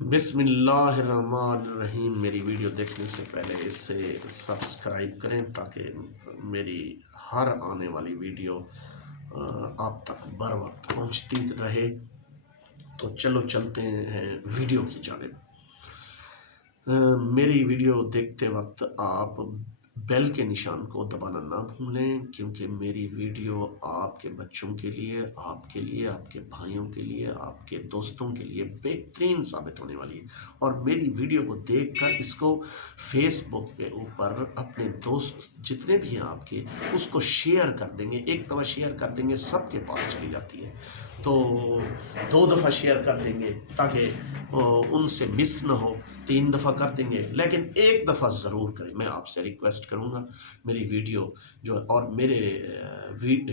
بسم اللہ الرحمن الرحیم۔ میری ویڈیو دیکھنے سے پہلے اسے سبسکرائب کریں تاکہ میری ہر آنے والی ویڈیو آپ تک بر وقت پہنچتی رہے۔ تو چلو چلتے ہیں ویڈیو کی جانب۔ میری ویڈیو دیکھتے وقت آپ بیل کے نشان کو دبانا نہ بھولیں، کیونکہ میری ویڈیو آپ کے بچوں کے لیے، آپ کے بھائیوں کے لیے، آپ کے دوستوں کے لیے بہترین ثابت ہونے والی ہے۔ اور میری ویڈیو کو دیکھ کر اس کو فیس بک پہ اوپر اپنے دوست جتنے بھی ہیں آپ کے، اس کو شیئر کر دیں گے۔ ایک دفعہ شیئر کر دیں گے سب کے پاس چلی جاتی ہے، تو 2 دفعہ شیئر کر دیں گے تاکہ ان سے مس نہ ہو، 3 دفعہ کر دیں گے، لیکن 1 دفعہ ضرور کریں۔ میں آپ سے ریکویسٹ کروں گا میری ویڈیو اور میرے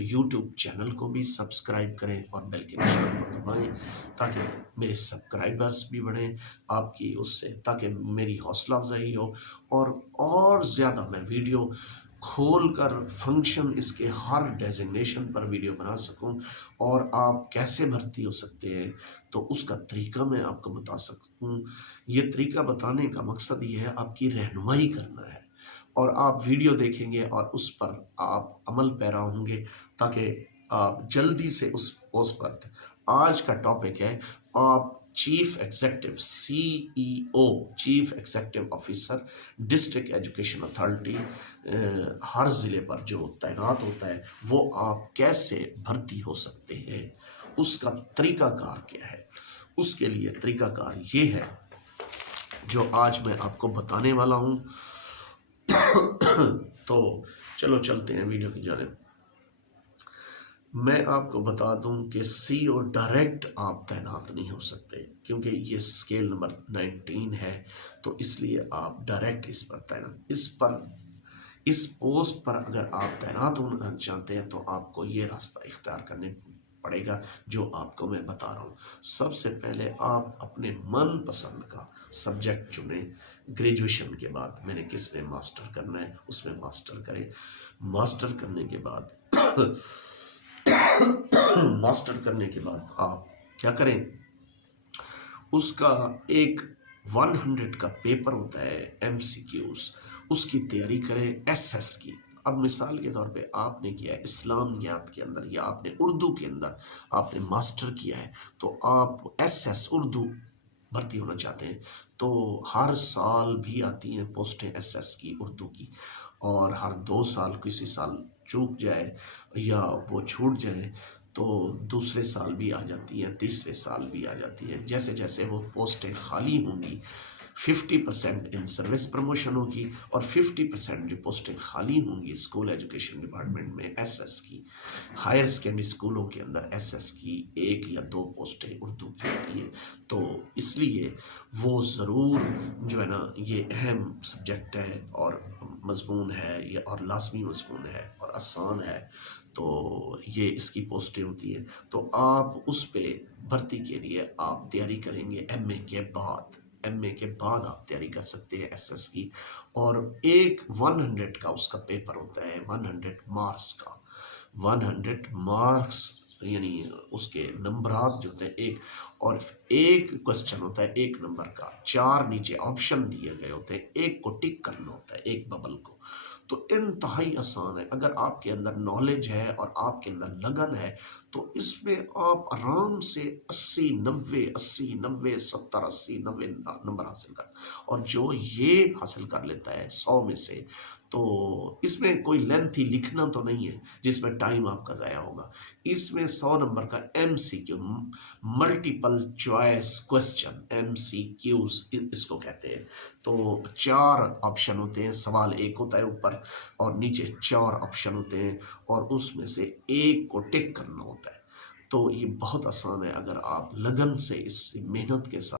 یوٹیوب چینل کو بھی سبسکرائب کریں اور بیل کے نشان کو دبائیں تاکہ میرے سبسکرائبرز بھی بڑھیں آپ کی اس سے، تاکہ میری حوصلہ افزائی ہو اور زیادہ میں ویڈیو کھول کر فنکشن اس کے ہر ڈیزگنیشن پر ویڈیو بنا سکوں، اور آپ کیسے بھرتی ہو سکتے ہیں تو اس کا طریقہ میں آپ کو بتا سکوں۔ یہ طریقہ بتانے کا مقصد یہ ہے آپ کی رہنمائی کرنا ہے، اور آپ ویڈیو دیکھیں گے اور اس پر آپ عمل پیرا ہوں گے تاکہ آپ جلدی سے اس پوسٹ پر۔ آج کا ٹاپک ہے آپ chief executive chief executive officer district education authority ہر ضلع پر جو تعینات ہوتا ہے وہ آپ کیسے بھرتی ہو سکتے ہیں، اس کا طریقہ کار کیا ہے۔ اس کے لیے طریقہ کار یہ ہے جو آج میں آپ کو بتانے والا ہوں۔ تو چلو چلتے ہیں ویڈیو کی جانب۔ میں آپ کو بتا دوں کہ سی او ڈائریکٹ آپ تعینات نہیں ہو سکتے، کیونکہ یہ اسکیل نمبر 19 ہے، تو اس لیے آپ ڈائریکٹ اس پر تعینات اس پوسٹ پر اگر آپ تعینات ہونا چاہتے ہیں تو آپ کو یہ راستہ اختیار کرنے پڑے گا جو آپ کو میں بتا رہا ہوں۔ سب سے پہلے آپ اپنے من پسند کا سبجیکٹ چنیں۔ گریجویشن کے بعد میں نے کس میں ماسٹر کرنا ہے اس میں ماسٹر کریں۔ ماسٹر کرنے کے بعد آپ کیا کریں، اس کا ایک 100 کا پیپر ہوتا ہے ایم سی کیوز، اس کی تیاری کریں ایس ایس کی۔ اب مثال کے طور پہ آپ نے کیا ہے اسلامیات کے اندر یا آپ نے اردو کے اندر آپ نے ماسٹر کیا ہے، تو آپ ایس ایس اردو بھرتی ہونا چاہتے ہیں تو ہر سال بھی آتی ہیں پوسٹیں ایس ایس کی اردو کی، اور ہر 2 سال کسی سال چوک جائے یا وہ چھوٹ جائے تو دوسرے سال بھی آ جاتی ہیں، تیسرے سال بھی آ جاتی ہیں، جیسے جیسے وہ پوسٹیں خالی ہوں گی۔ 50% ان سروس پروموشن ہوگی اور 50% جو پوسٹیں خالی ہوں گی اسکول ایجوکیشن ڈپارٹمنٹ میں ایس ایس کی، ہائر سیکنڈری اسکولوں کے اندر ایس ایس کی 1 یا 2 پوسٹیں اردو کی ہوتی ہیں۔ تو اس لیے وہ ضرور جو ہے نا، یہ اہم سبجیکٹ ہے اور مضمون ہے اور لازمی مضمون ہے اور آسان ہے، تو یہ اس کی پوسٹیں ہوتی ہیں۔ تو آپ اس پہ بھرتی کے لیے آپ تیاری کریں گے ایم اے کے بعد۔ ایم اے کے بعد آپ تیاری کر سکتے ہیں ایس ایس کی، اور ایک 100 کا اس کا پیپر ہوتا ہے، 100 مارکس کا، 100 مارکس یعنی اس کے نمبرات جو ہوتے ہیں اور ایک کوسچن ہوتا ہے 1 نمبر کا، 4 نیچے آپشن دیے گئے ہوتے ہیں، ایک کو ٹک کرنا ہوتا ہے، ایک ببل کو۔ تو انتہائی آسان ہے، اگر آپ کے اندر نالج ہے اور آپ کے اندر لگن ہے تو اس میں آپ آرام سے 80 90 80 90 70 80 90 نمبر حاصل کر، اور جو یہ حاصل کر لیتا ہے 100 میں سے، تو اس میں کوئی لینتھی لکھنا تو نہیں ہے جس میں ٹائم آپ کا ضائع ہوگا۔ اس میں 100 نمبر کا M C Q, multiple choice question, M C Qs اس کو کہتے ہیں۔ تو 4 آپشن ہوتے ہیں، سوال 1 ہوتا ہے اوپر اور نیچے 4 آپشن ہوتے ہیں، اور اس میں سے ایک کو ٹک کرنا ہوتا ہے۔ تو یہ بہت آسان ہے اگر آپ لگن سے اس محنت کے ساتھ